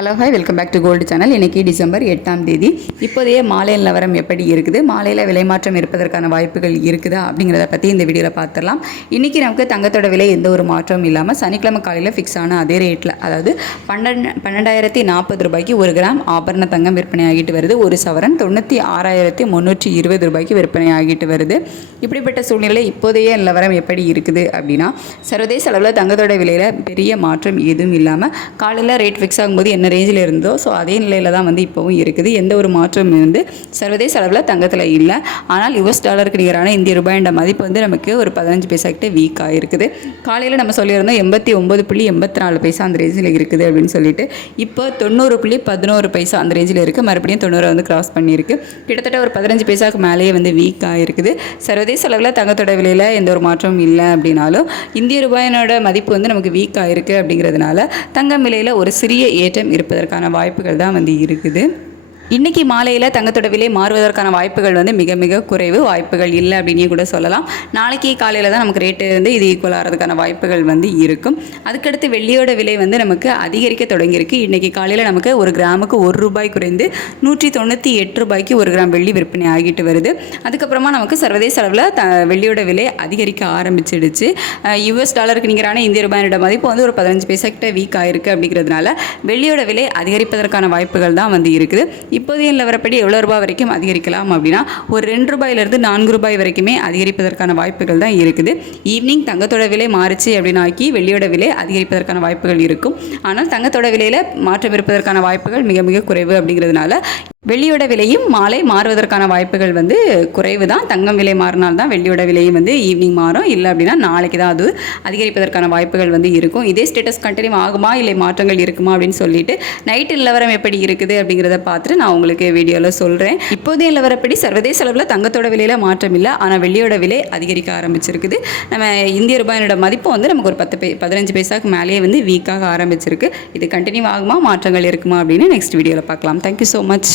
Hello hi welcome back to gold channel இன்றைக்கி December எட்டாம் தேதி. இப்போதைய மாலை நிலவரம் எப்படி இருக்குது? மாலையில் விலை மாற்றம் இருப்பதற்கான வாய்ப்புகள் இருக்குதா அப்படிங்கிறத பற்றி இந்த வீடியோவில் பார்த்துடலாம் இன்றைக்கி நமக்கு தங்கத்தோட விலை எந்த ஒரு மாற்றமும் இல்லாமல் சனிக்கிழமை காலையில் ஃபிக்ஸ் ஆன அதே ரேட்டில் அதாவது பன்னெண்டு பன்னெண்டாயிரத்தி நாற்பது ரூபாய்க்கு ஒரு கிராம் ஆபரண தங்கம் விற்பனையாகிட்டு வருது. ஒரு சவரன் தொண்ணூற்றி ஆறாயிரத்தி முந்நூற்றி இருபது ரூபாய்க்கு விற்பனை ஆகிட்டு வருது. இப்படிப்பட்ட சூழ்நிலை இப்போதைய நிலவரம் எப்படி இருக்குது அப்படின்னா சர்வதேச அளவில் தங்கத்தோட விலையில் பெரிய மாற்றம் எதுவும் இல்லாமல் காலையில் ரேட் ஃபிக்ஸ் ஆகும்போது என்ன ரேஞ்சில் இருந்தோ ஸோ அதே நிலையில் தான் வந்து இப்போவும் இருக்குது. எந்த ஒரு மாற்றமும் வந்து சர்வதேச அளவில் தங்கத்தில் இல்லை. ஆனால் யுஎஸ் டாலருக்கு நிகரான இந்திய ரூபாயின்ற மதிப்பு வந்து நமக்கு ஒரு பதினஞ்சு பைசா கிட்ட வீக் காலையில் நம்ம சொல்லியிருந்தோம் எண்பத்தி ஒம்பது புள்ளி எண்பத்தி நாலு பைசா அந்த ரேஞ்சில் இருக்குது அப்படின்னு சொல்லிட்டு. இப்போ தொண்ணூறு புள்ளி பதினோரு பைசா அந்த ரேஞ்சில் இருக்குது மறுபடியும் தொண்ணூறை வந்து கிராஸ் பண்ணியிருக்கு. கிட்டத்தட்ட ஒரு பதினஞ்சு பைசாக்கு மேலேயே வந்து வீக்காக இருக்குது சர்வதேச அளவில் தங்கத்தோட விலையில் எந்த ஒரு மாற்றமும் இல்லை அப்படின்னாலும் இந்திய ரூபாயினோட மதிப்பு வந்து நமக்கு வீக் ஆகிருக்கு அப்படிங்கிறதுனால தங்கம் விலையில் ஒரு சிறிய ஏற்றம் இருப்பதற்கான வாய்ப்புகள் தான் வந்து இருக்குது. இன்றைக்கி மாலையில் தங்கத்தோட விலை மாறுவதற்கான வாய்ப்புகள் வந்து மிக மிக குறைவு வாய்ப்புகள் இல்லை அப்படின்னே கூட சொல்லலாம். நாளைக்கு காலையில் தான் நமக்கு ரேட்டு வந்து இது ஈக்குவல் ஆகிறதுக்கான வாய்ப்புகள் வந்து இருக்கும். அதுக்கடுத்து வெள்ளியோட விலை வந்து நமக்கு அதிகரிக்க தொடங்கியிருக்கு. இன்றைக்கி காலையில் நமக்கு ஒரு கிராமுக்கு ஒரு ரூபாய் குறைந்து நூற்றி தொண்ணூற்றி எட்டு ரூபாய்க்கு ஒரு கிராம் வெள்ளி விற்பனை ஆகிட்டு வருது. அதுக்கப்புறமா நமக்கு சர்வதேச அளவில் த வெள்ளியோட விலை அதிகரிக்க ஆரம்பிச்சிடுச்சு. யூஎஸ் டாலருக்கு நிகரான இந்திய ரூபாயோட மதிப்பு வந்து ஒரு பதினஞ்சு பைசா கிட்ட வீக் ஆயிருக்கு அப்படிங்கிறதுனால வெள்ளியோட விலை அதிகரிப்பதற்கான வாய்ப்புகள் தான் வந்து இருக்குது. இப்போதைய நிலவரப்படி எவ்வளோ ரூபாய் வரைக்கும் அதிகரிக்கலாம் அப்படின்னா ஒரு ரெண்டு ரூபாயிலிருந்து நான்கு ரூபாய் வரைக்குமே அதிகரிப்பதற்கான வாய்ப்புகள் தான் இருக்குது. ஈவினிங் தங்கத்தோட விலை மாறுச்சு அப்படின்னாக்கி வெள்ளியோட விலை அதிகரிப்பதற்கான வாய்ப்புகள் இருக்கும். ஆனால் தங்கத்தோட விலையில் மாற்றம் இருப்பதற்கான வாய்ப்புகள் மிக மிக குறைவு அப்படிங்கிறதுனால வெள்ளியோட விலையும் மாலை மாறுவதற்கான வாய்ப்புகள் வந்து குறைவு தான் தங்கம் விலை மாறினால் தான் வெள்ளியோட விலையும் வந்து ஈவினிங் மாறும். இல்லை அப்படின்னா நாளைக்கு தான் அது அதிகரிப்பதற்கான வாய்ப்புகள் வந்து இருக்கும். இதே ஸ்டேட்டஸ் கண்டினியூ ஆகுமா இல்லை மாற்றங்கள் இருக்குமா அப்படின்னு சொல்லிட்டு நைட்டு நிலவரம் எப்படி இருக்குது அப்படிங்கிறத பார்த்துட்டு நான் உங்களுக்கு வீடியோவில் சொல்கிறேன் இப்போதைய நிலவரப்படி சர்வதேச அளவில் தங்கத்தோட விலையில் மாற்றம் இல்லை. ஆனால் வெள்ளியோட விலை அதிகரிக்க ஆரம்பிச்சிருக்குது. நம்ம இந்திய ரூபாயோட மதிப்பு வந்து நமக்கு ஒரு பத்து பே பதினஞ்சு பைசாக்கு மேலேயே வந்து வீக்காக ஆரம்பிச்சிருக்கு. இது கண்டினியூ ஆகுமா மாற்றங்கள் இருக்குமா அப்படின்னு நெக்ஸ்ட் வீடியோவில் பார்க்கலாம். Thank you so much